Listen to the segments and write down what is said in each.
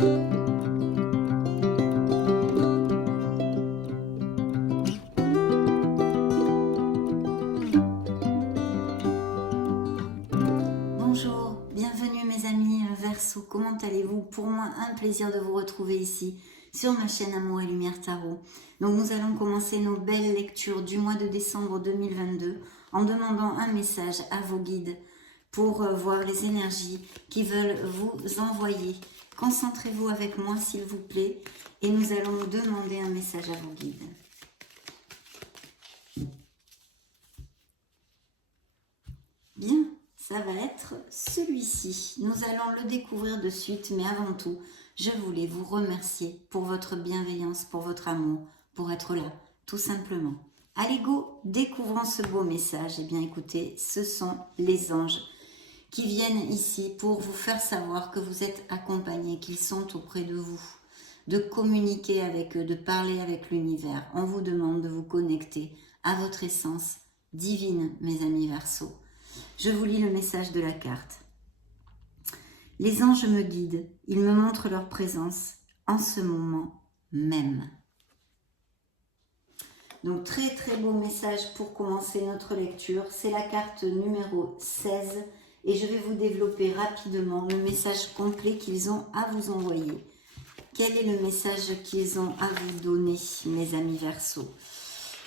Bonjour, bienvenue mes amis Verseau, comment allez-vous? Pour moi, un plaisir de vous retrouver ici sur ma chaîne Amour et Lumière Tarot. Donc nous allons commencer nos belles lectures du mois de décembre 2022 en demandant un message à vos guides pour voir les énergies qui veulent vous envoyer. Concentrez-vous avec moi s'il vous plaît et nous allons demander un message à vos guides. Bien, ça va être celui-ci. Nous allons le découvrir de suite, mais avant tout, je voulais vous remercier pour votre bienveillance, pour votre amour, pour être là, tout simplement. Allez go, découvrons ce beau message. Eh bien écoutez, ce sont les anges qui viennent ici pour vous faire savoir que vous êtes accompagnés, qu'ils sont auprès de vous, de communiquer avec eux, de parler avec l'univers. On vous demande de vous connecter à votre essence divine, mes amis Verseaux. Je vous lis le message de la carte. Les anges me guident, ils me montrent leur présence en ce moment même. Donc très très beau message pour commencer notre lecture. C'est la carte numéro 16 et je vais vous développer rapidement le message complet qu'ils ont à vous envoyer. Quel est le message qu'ils ont à vous donner, mes amis Verseaux?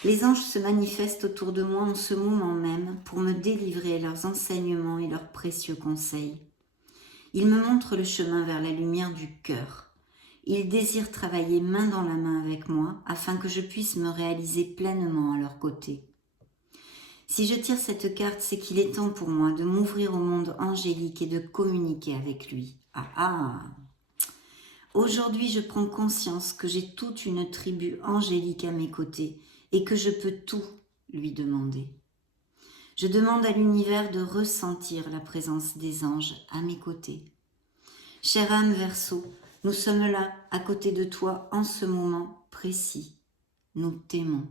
Les anges se manifestent autour de moi en ce moment même pour me délivrer leurs enseignements et leurs précieux conseils. Ils me montrent le chemin vers la lumière du cœur. Ils désirent travailler main dans la main avec moi afin que je puisse me réaliser pleinement à leur côté. Si je tire cette carte, c'est qu'il est temps pour moi de m'ouvrir au monde angélique et de communiquer avec lui. Aujourd'hui, je prends conscience que j'ai toute une tribu angélique à mes côtés et que je peux tout lui demander. Je demande à l'univers de ressentir la présence des anges à mes côtés. Chère âme Verseau, nous sommes là, à côté de toi, en ce moment précis. Nous t'aimons.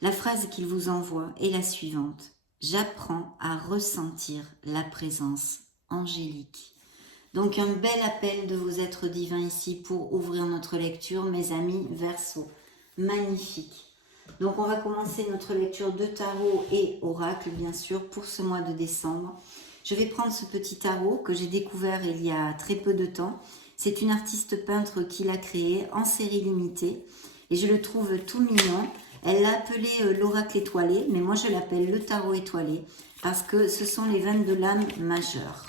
La phrase qu'il vous envoie est la suivante. J'apprends à ressentir la présence angélique. Donc un bel appel de vos êtres divins ici pour ouvrir notre lecture, mes amis Verseau. Magnifique. Donc on va commencer notre lecture de tarot et oracle bien sûr pour ce mois de décembre. Je vais prendre ce petit tarot que j'ai découvert il y a très peu de temps. C'est une artiste peintre qui l'a créé en série limitée et je le trouve tout mignon. Elle l'a appelé l'oracle étoilé, mais moi je l'appelle le tarot étoilé parce que ce sont les 22 lames majeures.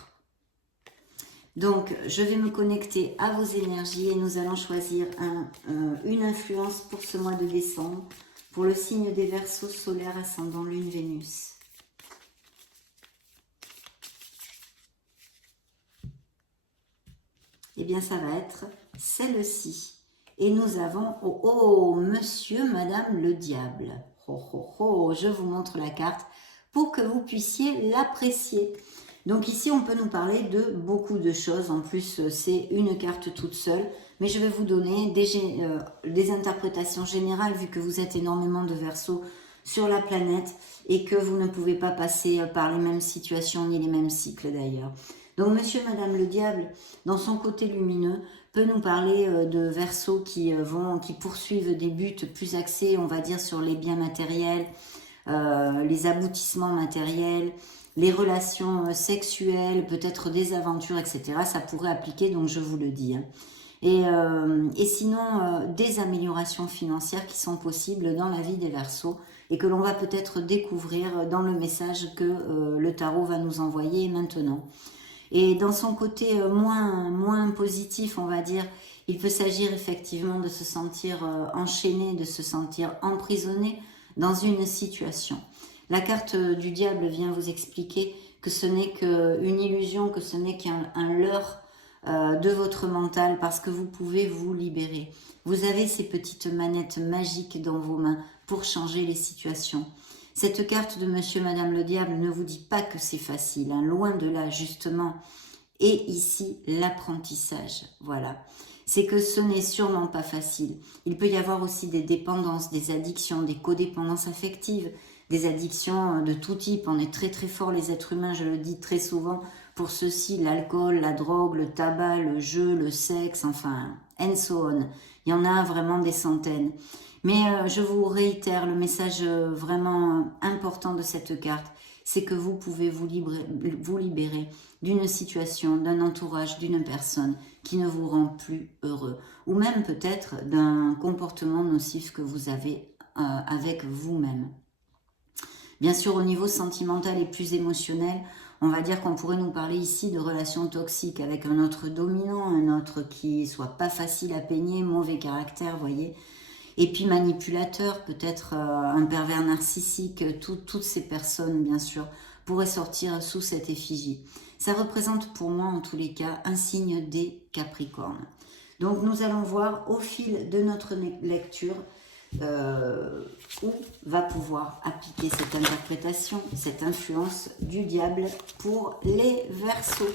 Donc, je vais me connecter à vos énergies et nous allons choisir une influence pour ce mois de décembre, pour le signe des Verseaux solaire ascendant Lune Vénus. Eh bien, ça va être celle-ci. Et nous avons, monsieur, madame le diable. Je vous montre la carte pour que vous puissiez l'apprécier. Donc ici, on peut nous parler de beaucoup de choses. En plus, c'est une carte toute seule. Mais je vais vous donner des interprétations générales, vu que vous êtes énormément de Verseaux sur la planète et que vous ne pouvez pas passer par les mêmes situations ni les mêmes cycles d'ailleurs. Donc monsieur, madame le diable, dans son côté lumineux, peut nous parler de Verseaux qui poursuivent des buts plus axés, on va dire, sur les biens matériels, les aboutissements matériels, les relations sexuelles, peut-être des aventures, etc. Ça pourrait appliquer, donc je vous le dis. Et sinon, des améliorations financières qui sont possibles dans la vie des Verseaux et que l'on va peut-être découvrir dans le message que le tarot va nous envoyer maintenant. Et dans son côté moins positif, on va dire, il peut s'agir effectivement de se sentir enchaîné, de se sentir emprisonné dans une situation. La carte du diable vient vous expliquer que ce n'est qu'une illusion, que ce n'est qu'un leurre de votre mental parce que vous pouvez vous libérer. Vous avez ces petites manettes magiques dans vos mains pour changer les situations. Cette carte de monsieur, madame le diable ne vous dit pas que c'est facile, hein, loin de là justement. Et ici, l'apprentissage, voilà. C'est que ce n'est sûrement pas facile. Il peut y avoir aussi des dépendances, des addictions, des codépendances affectives, des addictions de tout type. On est très très fort les êtres humains, je le dis très souvent, Pour ceux-ci, l'alcool, la drogue, le tabac, le jeu, le sexe, enfin, and so on. Il y en a vraiment des centaines. Mais je vous réitère, le message vraiment important de cette carte, c'est que vous pouvez vous libérer d'une situation, d'un entourage, d'une personne qui ne vous rend plus heureux. Ou même peut-être d'un comportement nocif que vous avez avec vous-même. Bien sûr, au niveau sentimental et plus émotionnel, on va dire qu'on pourrait nous parler ici de relations toxiques avec un autre dominant, un autre qui soit pas facile à peigner, mauvais caractère, voyez. Et puis manipulateur, peut-être un pervers narcissique, toutes ces personnes, bien sûr, pourraient sortir sous cette effigie. Ça représente pour moi, en tous les cas, un signe des Capricornes. Donc nous allons voir au fil de notre lecture où va pouvoir appliquer cette interprétation, cette influence du diable pour les Verseaux.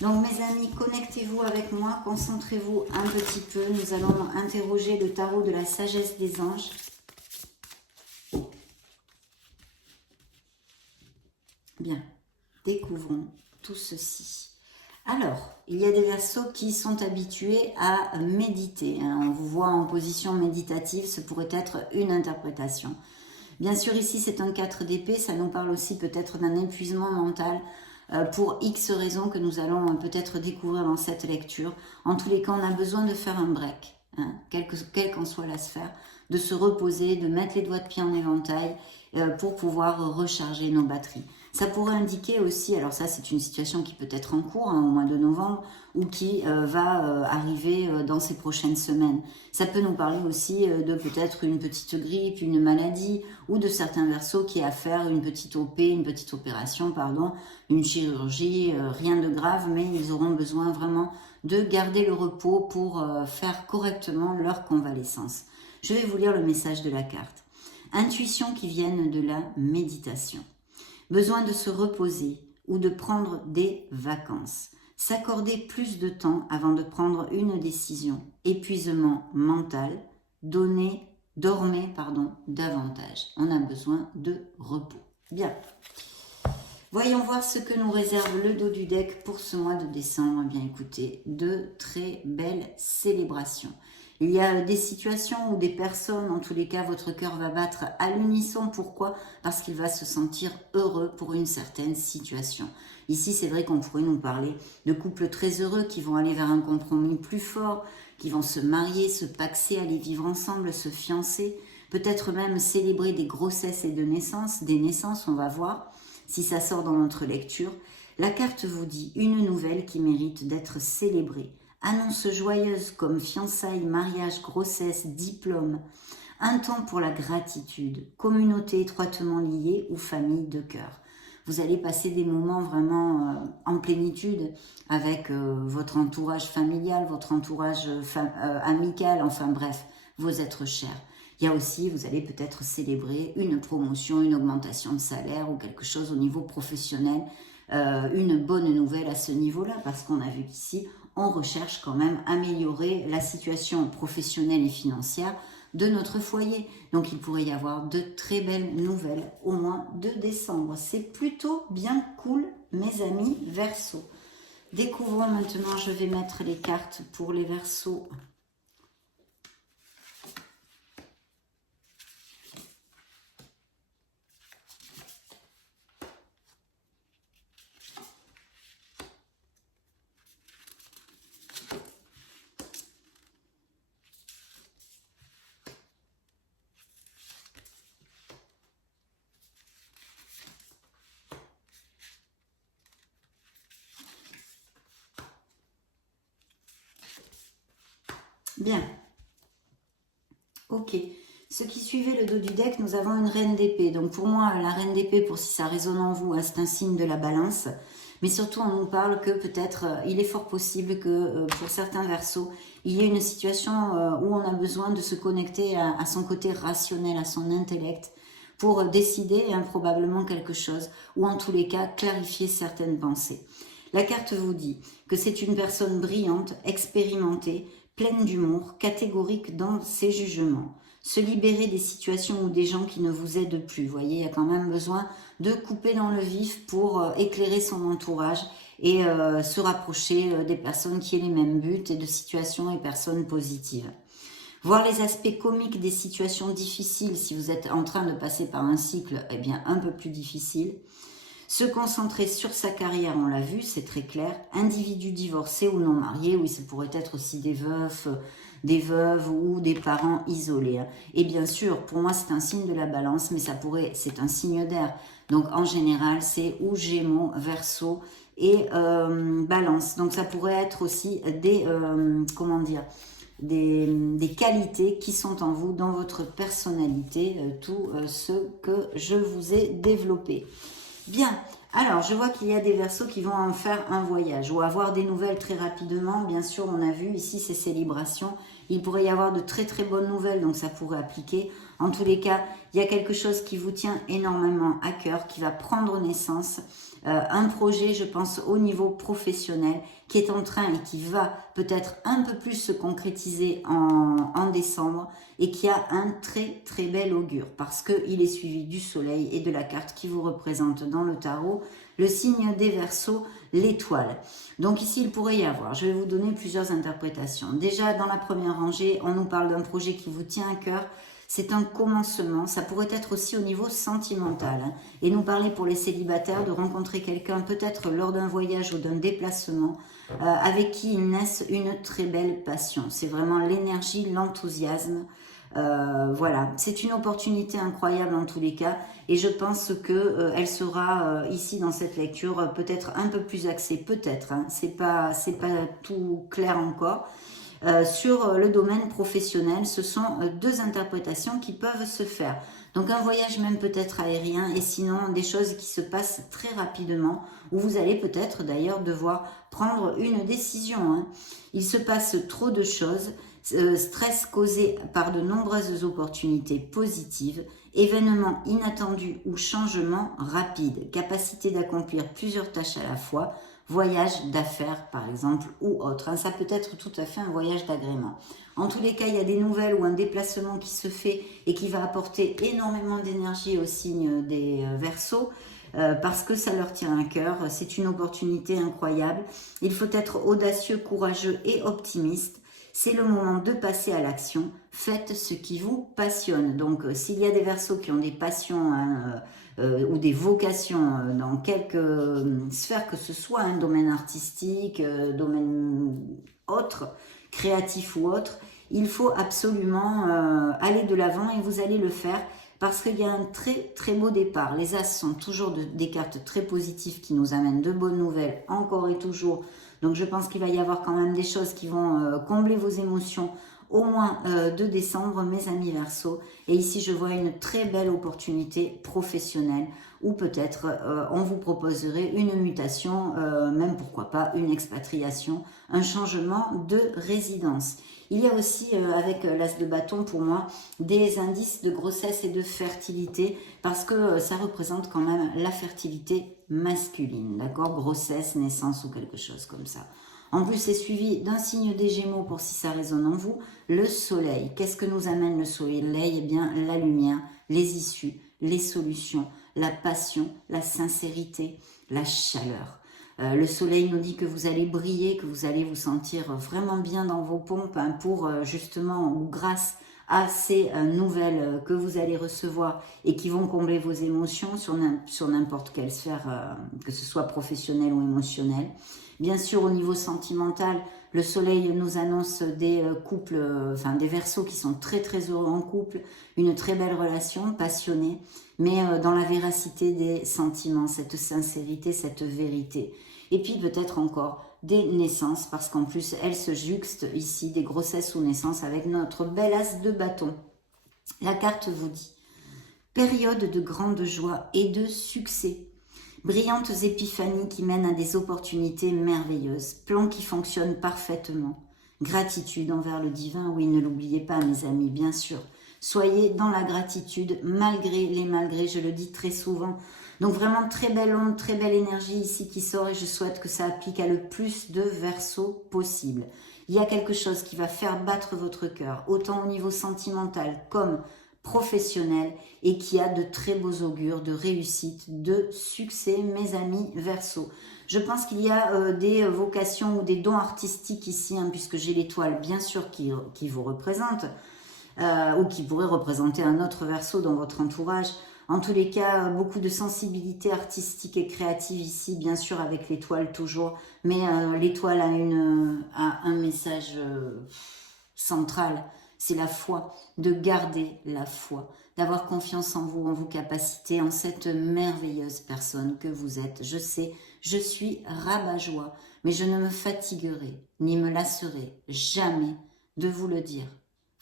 Donc mes amis, connectez-vous avec moi, concentrez-vous un petit peu. Nous allons interroger le tarot de la sagesse des anges. Bien, découvrons tout ceci. Alors, il y a des Verseaux qui sont habitués à méditer. On vous voit en position méditative, ce pourrait être une interprétation. Bien sûr, ici, c'est un 4 d'épée. Ça nous parle aussi peut-être d'un épuisement mental pour X raisons que nous allons peut-être découvrir dans cette lecture. En tous les cas, on a besoin de faire un break, quelle qu'en soit la sphère, de se reposer, de mettre les doigts de pied en éventail pour pouvoir recharger nos batteries. Ça pourrait indiquer aussi, alors ça c'est une situation qui peut être en cours au mois de novembre ou qui va arriver dans ces prochaines semaines. Ça peut nous parler aussi de peut-être une petite grippe, une maladie ou de certains Verseaux qui a à faire une petite opération, une chirurgie, rien de grave, mais ils auront besoin vraiment de garder le repos pour faire correctement leur convalescence. Je vais vous lire le message de la carte. Intuitions qui viennent de la méditation. Besoin de se reposer ou de prendre des vacances. S'accorder plus de temps avant de prendre une décision. Épuisement mental. Dormez davantage. On a besoin de repos. Bien. Voyons voir ce que nous réserve le dos du deck pour ce mois de décembre. Bien écoutez, de très belles célébrations. Il y a des situations où des personnes, en tous les cas, votre cœur va battre à l'unisson. Pourquoi? Parce qu'il va se sentir heureux pour une certaine situation. Ici, c'est vrai qu'on pourrait nous parler de couples très heureux qui vont aller vers un compromis plus fort, qui vont se marier, se paxer, aller vivre ensemble, se fiancer, peut-être même célébrer des grossesses et des naissances, on va voir si ça sort dans notre lecture. La carte vous dit une nouvelle qui mérite d'être célébrée. Annonce joyeuse comme fiançailles, mariage, grossesse, diplôme. Un temps pour la gratitude, communauté étroitement liée ou famille de cœur. Vous allez passer des moments vraiment en plénitude avec votre entourage familial, votre entourage amical, enfin bref, vos êtres chers. Il y a aussi, vous allez peut-être célébrer une promotion, une augmentation de salaire ou quelque chose au niveau professionnel, une bonne nouvelle à ce niveau-là, parce qu'on a vu qu'ici, on recherche quand même améliorer la situation professionnelle et financière de notre foyer. Donc il pourrait y avoir de très belles nouvelles au mois de décembre. C'est plutôt bien cool, mes amis Verseaux. Découvrons maintenant, je vais mettre les cartes pour les Verseaux. Bien. Ok. Ce qui suivait le dos du deck, nous avons une reine d'épée. Donc pour moi, la reine d'épée, pour si ça résonne en vous, c'est un signe de la balance. Mais surtout, on nous parle que peut-être, il est fort possible que pour certains Verseaux, il y ait une situation où on a besoin de se connecter à son côté rationnel, à son intellect, pour décider improbablement quelque chose, ou en tous les cas, clarifier certaines pensées. La carte vous dit que c'est une personne brillante, expérimentée, pleine d'humour, catégorique dans ses jugements. Se libérer des situations ou des gens qui ne vous aident plus. Vous voyez, il y a quand même besoin de couper dans le vif pour éclairer son entourage et se rapprocher des personnes qui aient les mêmes buts et de situations et personnes positives. Voir les aspects comiques des situations difficiles si vous êtes en train de passer par un cycle un peu plus difficile. Se concentrer sur sa carrière, on l'a vu, c'est très clair. Individus divorcés ou non mariés, oui, ça pourrait être aussi des veufs, des veuves ou des parents isolés. Et bien sûr, pour moi, c'est un signe de la balance, mais c'est un signe d'air. Donc, en général, c'est ou Gémeaux, Verseau et Balance. Donc, ça pourrait être aussi des qualités qui sont en vous, dans votre personnalité, tout ce que je vous ai développé. Bien, alors je vois qu'il y a des Verseaux qui vont en faire un voyage ou avoir des nouvelles très rapidement. Bien sûr, on a vu ici ces célébrations. Il pourrait y avoir de très très bonnes nouvelles, donc ça pourrait appliquer. En tous les cas, il y a quelque chose qui vous tient énormément à cœur, qui va prendre naissance. Un projet, je pense, au niveau professionnel, qui est en train et qui va peut-être un peu plus se concrétiser en décembre et qui a un très très bel augure parce qu'il est suivi du soleil et de la carte qui vous représente dans le tarot, le signe des Verseaux, l'étoile. Donc ici, il pourrait y avoir, je vais vous donner plusieurs interprétations. Déjà, dans la première rangée, on nous parle d'un projet qui vous tient à cœur. C'est un commencement, ça pourrait être aussi au niveau sentimental. Et nous parler pour les célibataires de rencontrer quelqu'un peut-être lors d'un voyage ou d'un déplacement avec qui ils naissent une très belle passion. C'est vraiment l'énergie, l'enthousiasme. Voilà, c'est une opportunité incroyable en tous les cas. Et je pense que elle sera ici dans cette lecture peut-être un peu plus axée, peut-être. C'est pas tout clair encore. Sur le domaine professionnel, ce sont deux interprétations qui peuvent se faire. Donc un voyage même peut-être aérien et sinon des choses qui se passent très rapidement où vous allez peut-être d'ailleurs devoir prendre une décision. Il se passe trop de choses, stress causé par de nombreuses opportunités positives, événements inattendus ou changements rapides, capacité d'accomplir plusieurs tâches à la fois, voyage d'affaires par exemple ou autre. Ça peut être tout à fait un voyage d'agrément. En tous les cas, il y a des nouvelles ou un déplacement qui se fait et qui va apporter énormément d'énergie au signe des Verseaux parce que ça leur tient à cœur. C'est une opportunité incroyable. Il faut être audacieux, courageux et optimiste. C'est le moment de passer à l'action. Faites ce qui vous passionne. Donc, s'il y a des Verseaux qui ont des passions ou des vocations dans quelque sphère que ce soit, un domaine artistique, domaine autre, créatif ou autre, il faut absolument aller de l'avant et vous allez le faire parce qu'il y a un très très beau départ. Les As sont toujours des cartes très positives qui nous amènent de bonnes nouvelles encore et toujours. Donc je pense qu'il va y avoir quand même des choses qui vont combler vos émotions au moins de décembre, mes amis Verseaux. Et ici, je vois une très belle opportunité professionnelle ou peut-être on vous proposerait une mutation, même pourquoi pas une expatriation, un changement de résidence. Il y a aussi, avec l'As de bâton, pour moi, des indices de grossesse et de fertilité, parce que ça représente quand même la fertilité masculine, d'accord? Grossesse, naissance ou quelque chose comme ça. En plus, c'est suivi d'un signe des Gémeaux pour si ça résonne en vous, le soleil. Qu'est-ce que nous amène le soleil? Eh bien, la lumière, les issues, les solutions, la passion, la sincérité, la chaleur. Le soleil nous dit que vous allez briller, que vous allez vous sentir vraiment bien dans vos pompes pour justement ou grâce à ces nouvelles que vous allez recevoir et qui vont combler vos émotions sur n'importe quelle sphère, que ce soit professionnelle ou émotionnelle. Bien sûr, au niveau sentimental, le soleil nous annonce des couples, des Verseaux qui sont très très heureux en couple, une très belle relation, passionnée, mais dans la véracité des sentiments, cette sincérité, cette vérité. Et puis peut-être encore des naissances, parce qu'en plus, elles se juxtent ici, des grossesses ou naissances avec notre bel As de bâton. La carte vous dit « Période de grande joie et de succès ». Brillantes épiphanies qui mènent à des opportunités merveilleuses, plans qui fonctionnent parfaitement. Gratitude envers le divin, oui, ne l'oubliez pas mes amis, bien sûr. Soyez dans la gratitude, malgré les malgrés, je le dis très souvent. Donc vraiment très belle onde, très belle énergie ici qui sort et je souhaite que ça applique à le plus de Verseaux possible. Il y a quelque chose qui va faire battre votre cœur, autant au niveau sentimental comme professionnel et qui a de très beaux augures de réussite, de succès, mes amis Verseaux. Je pense qu'il y a des vocations ou des dons artistiques ici, hein, puisque j'ai l'étoile bien sûr qui vous représente, ou qui pourrait représenter un autre Verseau dans votre entourage. En tous les cas, beaucoup de sensibilité artistique et créative ici, bien sûr avec l'étoile toujours, mais l'étoile a un message central, c'est la foi, de garder la foi, d'avoir confiance en vous, en vos capacités, en cette merveilleuse personne que vous êtes. Je sais, je suis rabat-joie, mais je ne me fatiguerai, ni me lasserai jamais de vous le dire.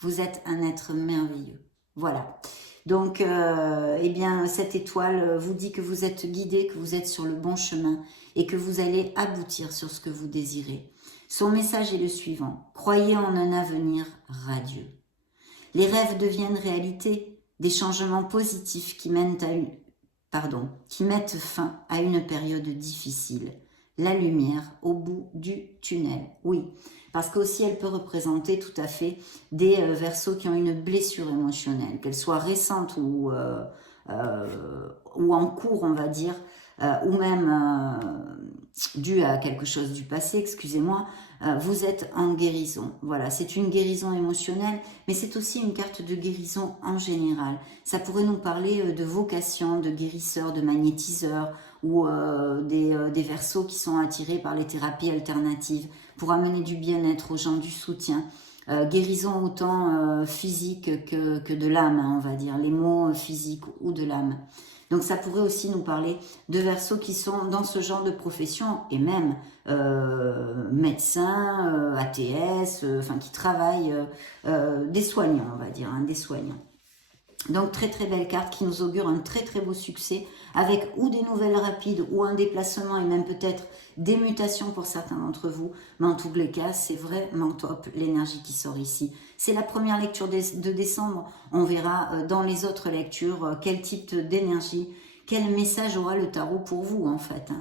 Vous êtes un être merveilleux. Voilà. Donc, eh bien, cette étoile vous dit que vous êtes guidé, que vous êtes sur le bon chemin et que vous allez aboutir sur ce que vous désirez. Son message est le suivant. Croyez en un avenir radieux. Les rêves deviennent réalité, des changements positifs qui mettent fin à une période difficile. La lumière au bout du tunnel. Oui, parce qu'aussi elle peut représenter tout à fait des Verseaux qui ont une blessure émotionnelle, qu'elle soit récente ou en cours, on va dire, ou même due à quelque chose du passé, excusez-moi, vous êtes en guérison. Voilà, c'est une guérison émotionnelle, mais c'est aussi une carte de guérison en général. Ça pourrait nous parler de vocation, de guérisseur, de magnétiseur, ou des Verseaux qui sont attirés par les thérapies alternatives pour amener du bien-être aux gens, du soutien. Guérison autant physique que de l'âme, hein, on va dire, les mots physiques ou de l'âme. Donc ça pourrait aussi nous parler de Verseaux qui sont dans ce genre de profession, et même médecins, ATS, enfin qui travaillent, des soignants, on va dire, hein, des soignants. Donc très très belle carte qui nous augure un très très beau succès avec ou des nouvelles rapides ou un déplacement et même peut-être des mutations pour certains d'entre vous. Mais en tous les cas, c'est vraiment top l'énergie qui sort ici. C'est la première lecture de décembre. On verra dans les autres lectures quel type d'énergie, quel message aura le tarot pour vous en fait.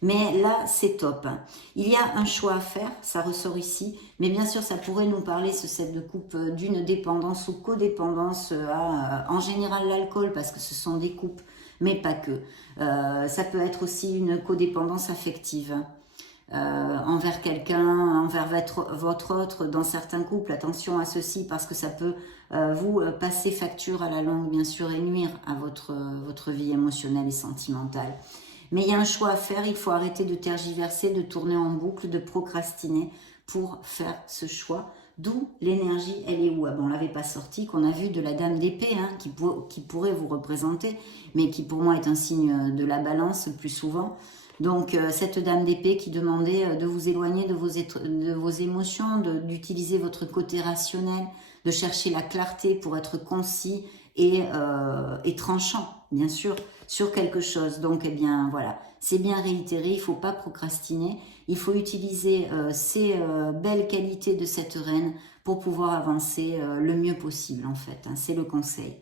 Mais là, c'est top. Il y a un choix à faire, ça ressort ici. Mais bien sûr, ça pourrait nous parler, ce set de coupe, d'une dépendance ou codépendance à, en général, l'alcool, parce que ce sont des coupes, mais pas que. Ça peut être aussi une codépendance affective envers quelqu'un, envers votre autre, dans certains couples. Attention à ceci, parce que ça peut vous passer facture à la longue, bien sûr, et nuire à votre vie émotionnelle et sentimentale. Mais il y a un choix à faire, il faut arrêter de tergiverser, de tourner en boucle, de procrastiner pour faire ce choix. D'où l'énergie, elle est où? Ah bon, on ne l'avait pas sorti, qu'on a vu de la dame d'épée, hein, qui pourrait vous représenter, mais qui pour moi est un signe de la balance le plus souvent. Donc cette dame d'épée qui demandait de vous éloigner de vos émotions, d'utiliser votre côté rationnel, de chercher la clarté pour être concis et tranchant, bien sûr, sur quelque chose. Donc, eh bien, voilà, c'est bien réitéré, il ne faut pas procrastiner, il faut utiliser ces belles qualités de cette reine pour pouvoir avancer le mieux possible, en fait, hein, c'est le conseil.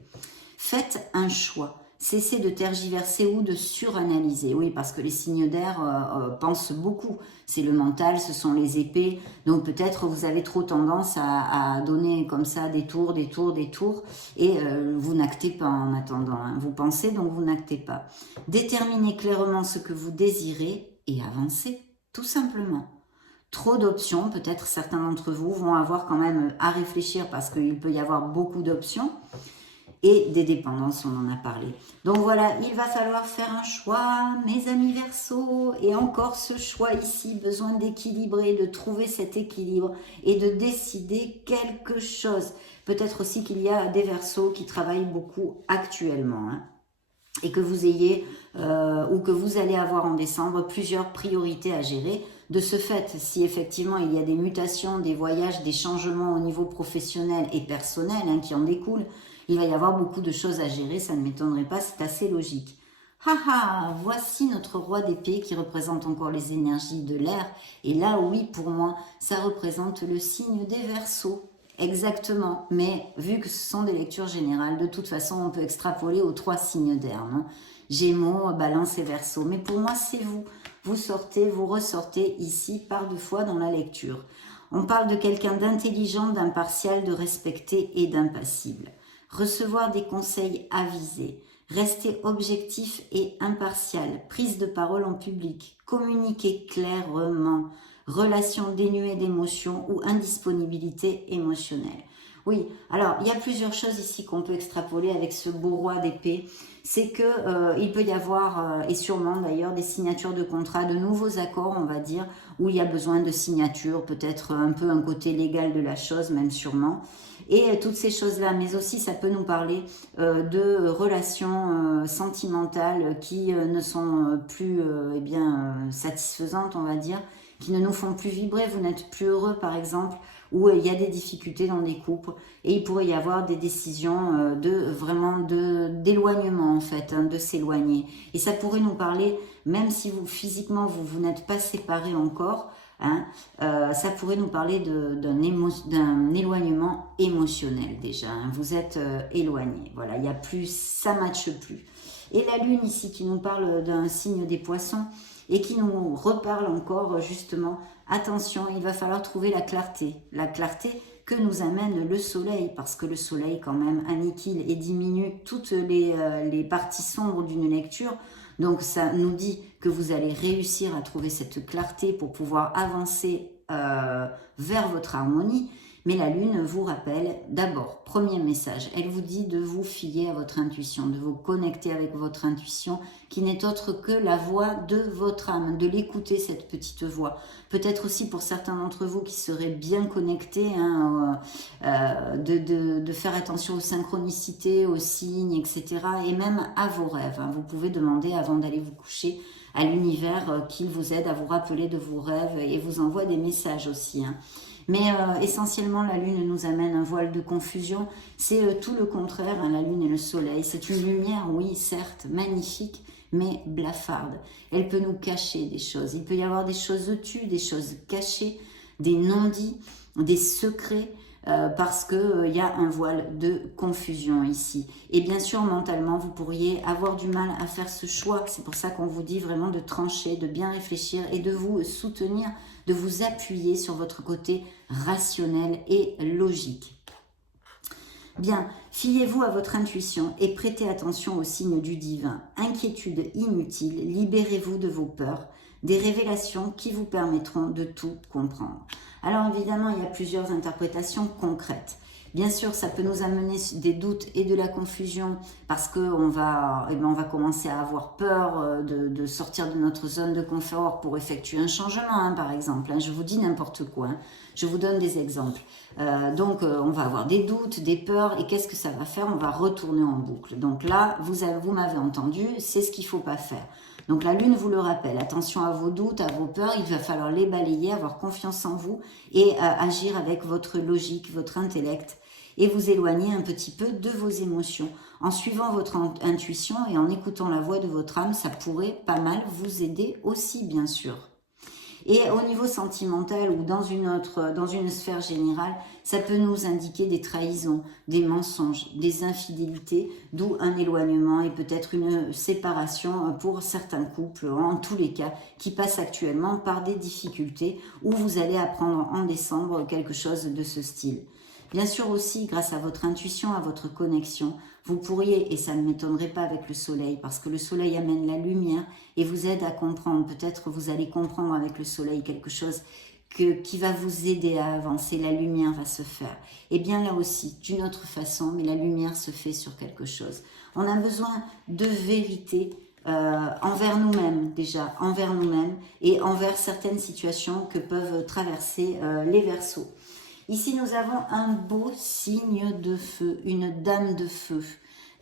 Faites un choix. Cessez de tergiverser ou de suranalyser. Oui, parce que les signes d'air pensent beaucoup. C'est le mental, ce sont les épées. Donc peut-être vous avez trop tendance à donner comme ça des tours. Et vous n'actez pas en attendant. Hein. Vous pensez, donc vous n'actez pas. Déterminez clairement ce que vous désirez et avancez, tout simplement. Trop d'options, peut-être certains d'entre vous vont avoir quand même à réfléchir parce qu'il peut y avoir beaucoup d'options. Et des dépendances, on en a parlé. Donc voilà, il va falloir faire un choix, mes amis Verseaux. Et encore ce choix ici, besoin d'équilibrer, de trouver cet équilibre et de décider quelque chose. Peut-être aussi qu'il y a des Verseaux qui travaillent beaucoup actuellement. Hein, et que vous ayez, ou que vous allez avoir en décembre, plusieurs priorités à gérer. De ce fait, si effectivement il y a des mutations, des voyages, des changements au niveau professionnel et personnel hein, qui en découlent, il va y avoir beaucoup de choses à gérer, ça ne m'étonnerait pas, c'est assez logique. Haha, voici notre roi d'épée qui représente encore les énergies de l'air. Et là, oui, pour moi, ça représente le signe des Verseaux. Exactement, mais vu que ce sont des lectures générales, de toute façon, on peut extrapoler aux 3 signes d'air. Gémeaux, Balance et Verseau. Mais pour moi, c'est vous. Vous sortez, vous ressortez ici par 2 fois dans la lecture. On parle de quelqu'un d'intelligent, d'impartial, de respecté et d'impassible. Recevoir des conseils avisés, Restez objectif et impartial. Prise de parole en public. Communiquez clairement. Relation dénuée d'émotions ou indisponibilité émotionnelle. Oui, alors il y a plusieurs choses ici qu'on peut extrapoler avec ce beau roi d'épée. C'est que il peut y avoir, et sûrement d'ailleurs, des signatures de contrats, de nouveaux accords, on va dire, où il y a besoin de signatures, peut-être un peu un côté légal de la chose, même sûrement. Et toutes ces choses-là, mais aussi ça peut nous parler de relations sentimentales qui ne sont plus eh bien, satisfaisantes, on va dire, qui ne nous font plus vibrer. Vous n'êtes plus heureux, par exemple, où il y a des difficultés dans des couples et il pourrait y avoir des décisions d'éloignement en fait, hein, de s'éloigner. Et ça pourrait nous parler, même si vous physiquement vous n'êtes pas séparés encore, hein, ça pourrait nous parler d'un éloignement émotionnel déjà. Hein. Vous êtes éloignés. Voilà, il y a plus, ça matche plus. Et la lune ici qui nous parle d'un signe des poissons et qui nous reparle encore justement, attention, il va falloir trouver la clarté que nous amène le soleil, parce que le soleil quand même aniquile et diminue toutes les parties sombres d'une lecture. Donc ça nous dit que vous allez réussir à trouver cette clarté pour pouvoir avancer vers votre harmonie. Mais la lune vous rappelle d'abord, premier message, elle vous dit de vous fier à votre intuition, de vous connecter avec votre intuition qui n'est autre que la voix de votre âme, de l'écouter cette petite voix. Peut-être aussi pour certains d'entre vous qui seraient bien connectés, hein, de faire attention aux synchronicités, aux signes, etc. Et même à vos rêves. Hein. Vous pouvez demander avant d'aller vous coucher à l'univers qu'il vous aide à vous rappeler de vos rêves et vous envoie des messages aussi. Hein. Mais essentiellement, la lune nous amène un voile de confusion. C'est tout le contraire, hein, la lune et le soleil. C'est une lumière, oui, certes, magnifique, mais blafarde. Elle peut nous cacher des choses. Il peut y avoir des choses tues, des choses cachées, des non-dits, des secrets, parce qu'il y a un voile de confusion ici. Et bien sûr, mentalement, vous pourriez avoir du mal à faire ce choix. C'est pour ça qu'on vous dit vraiment de trancher, de bien réfléchir et de vous soutenir, de vous appuyer sur votre côté rationnel et logique. Bien, fiez-vous à votre intuition et prêtez attention aux signes du divin. Inquiétude inutile, libérez-vous de vos peurs, des révélations qui vous permettront de tout comprendre. Alors évidemment, il y a plusieurs interprétations concrètes. Bien sûr, ça peut nous amener des doutes et de la confusion parce qu'on va, on va commencer à avoir peur de sortir de notre zone de confort pour effectuer un changement, hein, par exemple. Hein, je vous dis n'importe quoi, hein, je vous donne des exemples. Donc, on va avoir des doutes, des peurs et qu'est-ce que ça va faire? On va retourner en boucle. Donc là, vous m'avez entendu, c'est ce qu'il ne faut pas faire. Donc la lune vous le rappelle, attention à vos doutes, à vos peurs, il va falloir les balayer, avoir confiance en vous et agir avec votre logique, votre intellect et vous éloigner un petit peu de vos émotions. En suivant votre intuition et en écoutant la voix de votre âme, ça pourrait pas mal vous aider aussi, bien sûr. Et au niveau sentimental ou dans une sphère générale, ça peut nous indiquer des trahisons, des mensonges, des infidélités, d'où un éloignement et peut-être une séparation pour certains couples, en tous les cas, qui passent actuellement par des difficultés où vous allez apprendre en décembre quelque chose de ce style. Bien sûr aussi, grâce à votre intuition, à votre connexion, vous pourriez, et ça ne m'étonnerait pas avec le soleil, parce que le soleil amène la lumière et vous aide à comprendre. Peut-être vous allez comprendre avec le soleil quelque chose qui va vous aider à avancer. La lumière va se faire. Et bien là aussi, d'une autre façon, mais la lumière se fait sur quelque chose. On a besoin de vérité envers nous-mêmes déjà, envers nous-mêmes et envers certaines situations que peuvent traverser les Verseaux. Ici, nous avons un beau signe de feu, une dame de feu.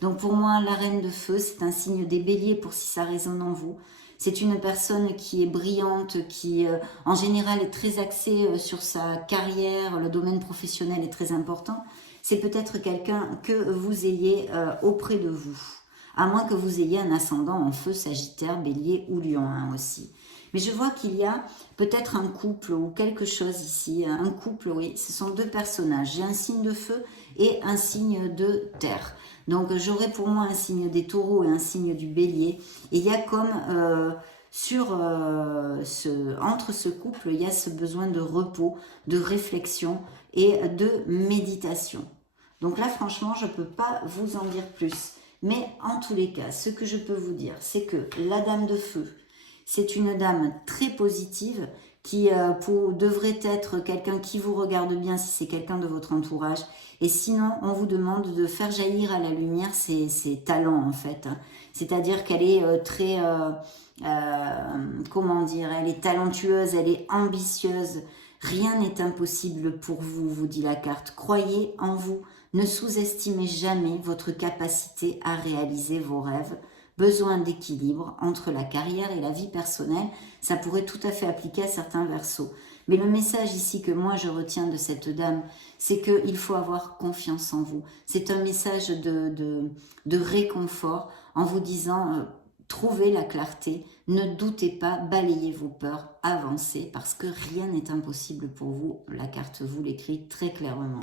Donc pour moi, la reine de feu, c'est un signe des béliers pour si ça résonne en vous. C'est une personne qui est brillante, qui en général est très axée sur sa carrière, le domaine professionnel est très important. C'est peut-être quelqu'un que vous ayez auprès de vous. À moins que vous ayez un ascendant en feu, Sagittaire, Bélier ou Lion hein, aussi. Mais je vois qu'il y a peut-être un couple ou quelque chose ici. Un couple, oui, ce sont deux personnages. J'ai un signe de feu et un signe de terre. Donc j'aurai pour moi un signe des taureaux et un signe du bélier. Et il y a comme entre ce couple, il y a ce besoin de repos, de réflexion et de méditation. Donc là, franchement, je ne peux pas vous en dire plus. Mais en tous les cas, ce que je peux vous dire, c'est que la dame de feu, c'est une dame très positive qui devrait être quelqu'un qui vous regarde bien si c'est quelqu'un de votre entourage. Et sinon, on vous demande de faire jaillir à la lumière ses talents en fait. C'est-à-dire qu'elle est comment dire, elle est talentueuse, elle est ambitieuse. Rien n'est impossible pour vous, vous dit la carte. Croyez en vous. Ne sous-estimez jamais votre capacité à réaliser vos rêves. Besoin d'équilibre entre la carrière et la vie personnelle, ça pourrait tout à fait appliquer à certains versos. Mais le message ici que moi je retiens de cette dame, c'est qu'il faut avoir confiance en vous. C'est un message de réconfort en vous disant trouvez la clarté, ne doutez pas, balayez vos peurs, avancez parce que rien n'est impossible pour vous. La carte vous l'écrit très clairement.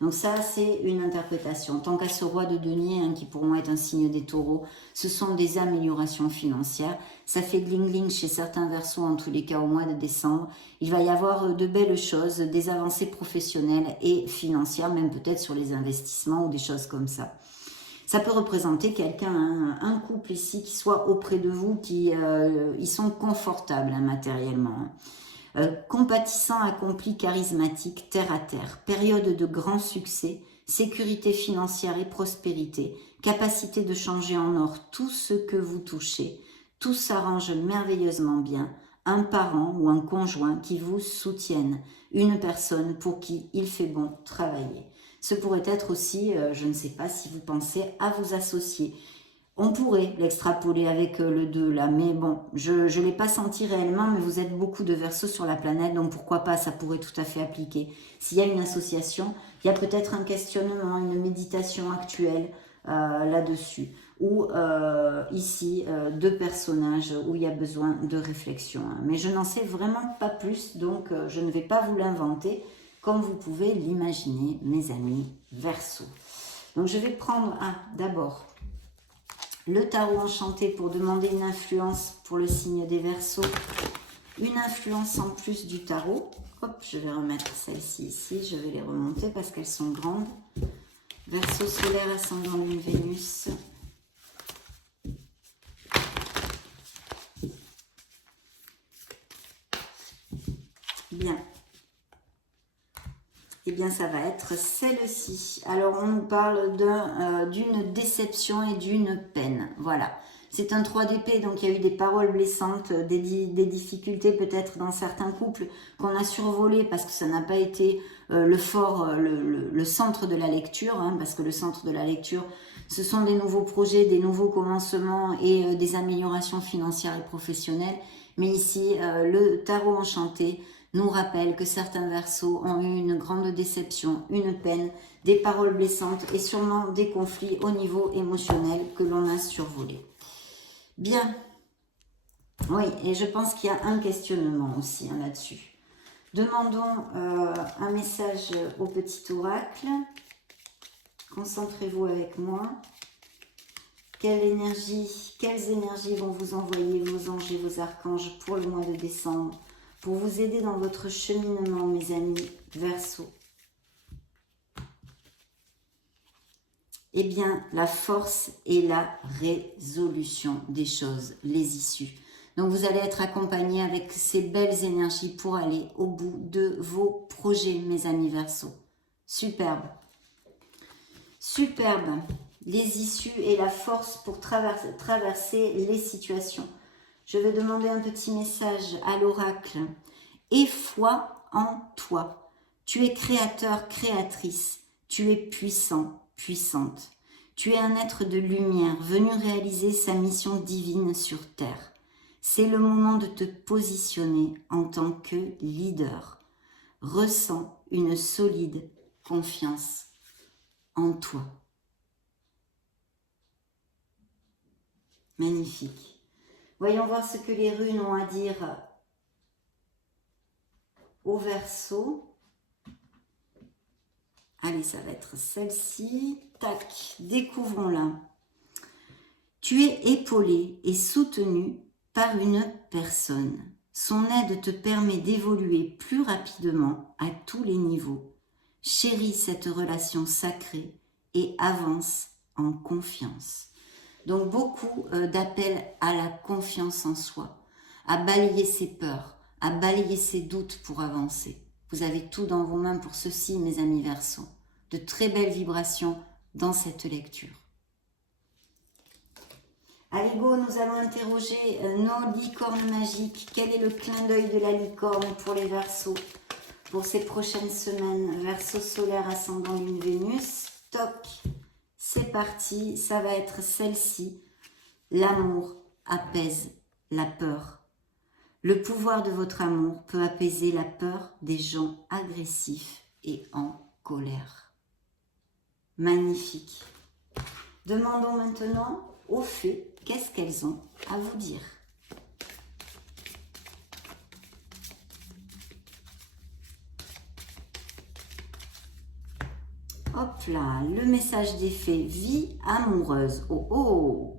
Donc ça, c'est une interprétation. Tant qu'à ce roi de denier, hein, qui pour moi est un signe des taureaux, ce sont des améliorations financières. Ça fait gling-gling chez certains versos, en tous les cas au mois de décembre. Il va y avoir de belles choses, des avancées professionnelles et financières, même peut-être sur les investissements ou des choses comme ça. Ça peut représenter quelqu'un, un couple ici qui soit auprès de vous, qui ils sont confortables hein, matériellement. Compatissant, accompli, charismatique, terre à terre, période de grand succès, sécurité financière et prospérité, capacité de changer en or tout ce que vous touchez, tout s'arrange merveilleusement bien, un parent ou un conjoint qui vous soutienne, une personne pour qui il fait bon travailler. Ce pourrait être aussi, je ne sais pas si vous pensez à vous associer. On pourrait l'extrapoler avec le 2 là, mais bon, je ne l'ai pas senti réellement, mais vous êtes beaucoup de Verseaux sur la planète, donc pourquoi pas, ça pourrait tout à fait appliquer. S'il y a une association, il y a peut-être un questionnement, une méditation actuelle là-dessus, ou ici, deux personnages où il y a besoin de réflexion. Hein. Mais je n'en sais vraiment pas plus, donc je ne vais pas vous l'inventer, comme vous pouvez l'imaginer, mes amis Verseaux. Donc je vais prendre d'abord le tarot enchanté pour demander une influence pour le signe des Verseaux. Une influence en plus du tarot. Hop, je vais remettre celle-ci ici. Je vais les remonter parce qu'elles sont grandes. Verseau solaire, ascendant Lune, Vénus. Bien. Eh bien, ça va être celle-ci. Alors, on nous parle d'une déception et d'une peine. Voilà. C'est un 3 d'épée, donc il y a eu des paroles blessantes, des difficultés peut-être dans certains couples qu'on a survolées parce que ça n'a pas été le centre de la lecture, hein, parce que le centre de la lecture, ce sont des nouveaux projets, des nouveaux commencements et des améliorations financières et professionnelles. Mais ici, le tarot enchanté nous rappelle que certains Verseaux ont eu une grande déception, une peine, des paroles blessantes et sûrement des conflits au niveau émotionnel que l'on a survolés. Bien, oui, et je pense qu'il y a un questionnement aussi hein, là-dessus. Demandons un message au petit oracle. Concentrez-vous avec moi. Quelles énergies vont vous envoyer vos anges et vos archanges pour le mois de décembre, pour vous aider dans votre cheminement, mes amis Verseaux? Eh bien, la force et la résolution des choses, les issues. Donc, vous allez être accompagné avec ces belles énergies pour aller au bout de vos projets, mes amis Verseaux. Superbe. Superbe. Les issues et la force pour traverser les situations. Je vais demander un petit message à l'oracle. Aie foi en toi. Tu es créateur, créatrice. Tu es puissant, puissante. Tu es un être de lumière venu réaliser sa mission divine sur Terre. C'est le moment de te positionner en tant que leader. Ressens une solide confiance en toi. Magnifique. Voyons voir ce que les runes ont à dire au Verseau. Allez, ça va être celle-ci. Tac, découvrons-la. Tu es épaulé et soutenu par une personne. Son aide te permet d'évoluer plus rapidement à tous les niveaux. Chéris cette relation sacrée et avance en confiance. Donc beaucoup d'appels à la confiance en soi, à balayer ses peurs, à balayer ses doutes pour avancer. Vous avez tout dans vos mains pour ceci, mes amis Verseaux. De très belles vibrations dans cette lecture. Allez go, nous allons interroger nos licornes magiques. Quel est le clin d'œil de la licorne pour les Verseaux pour ces prochaines semaines? Verseau solaire, ascendant Lune, Vénus. Toc, c'est parti, ça va être celle-ci. L'amour apaise la peur. Le pouvoir de votre amour peut apaiser la peur des gens agressifs et en colère. Magnifique. Demandons maintenant aux fées qu'est-ce qu'elles ont à vous dire. Hop là, le message des fées, vie amoureuse. Oh oh!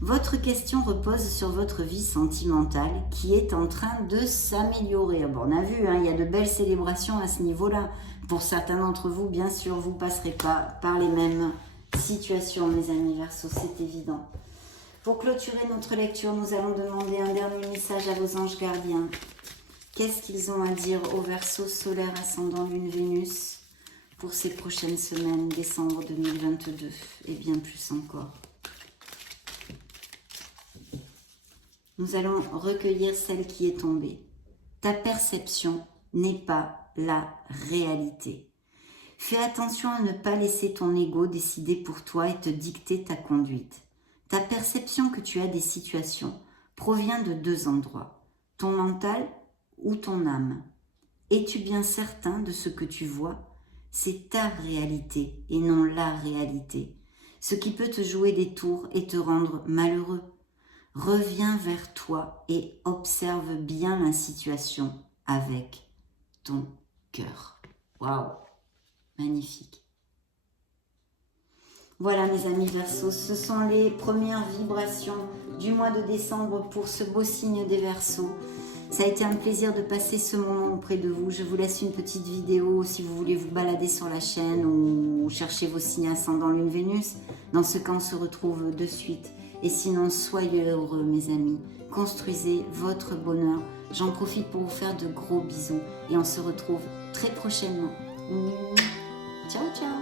Votre question repose sur votre vie sentimentale qui est en train de s'améliorer. Bon, on a vu, hein, il y a de belles célébrations à ce niveau-là. Pour certains d'entre vous, bien sûr, vous ne passerez pas par les mêmes situations, mes amis Verseaux, c'est évident. Pour clôturer notre lecture, nous allons demander un dernier message à vos anges gardiens. Qu'est-ce qu'ils ont à dire aux Verseaux solaire, ascendant Lune, Vénus pour ces prochaines semaines, décembre 2022 et bien plus encore. Nous allons recueillir celle qui est tombée. Ta perception n'est pas la réalité. Fais attention à ne pas laisser ton ego décider pour toi et te dicter ta conduite. Ta perception que tu as des situations provient de deux endroits, ton mental ou ton âme. Es-tu bien certain de ce que tu vois ? C'est ta réalité et non la réalité, ce qui peut te jouer des tours et te rendre malheureux. Reviens vers toi et observe bien la situation avec ton cœur. Waouh, magnifique. Voilà mes amis Verseaux, ce sont les premières vibrations du mois de décembre pour ce beau signe des Verseaux. Ça a été un plaisir de passer ce moment auprès de vous. Je vous laisse une petite vidéo si vous voulez vous balader sur la chaîne ou chercher vos signes ascendant Lune, Vénus. Dans ce cas, on se retrouve de suite. Et sinon, soyez heureux mes amis. Construisez votre bonheur. J'en profite pour vous faire de gros bisous. Et on se retrouve très prochainement. Ciao, ciao.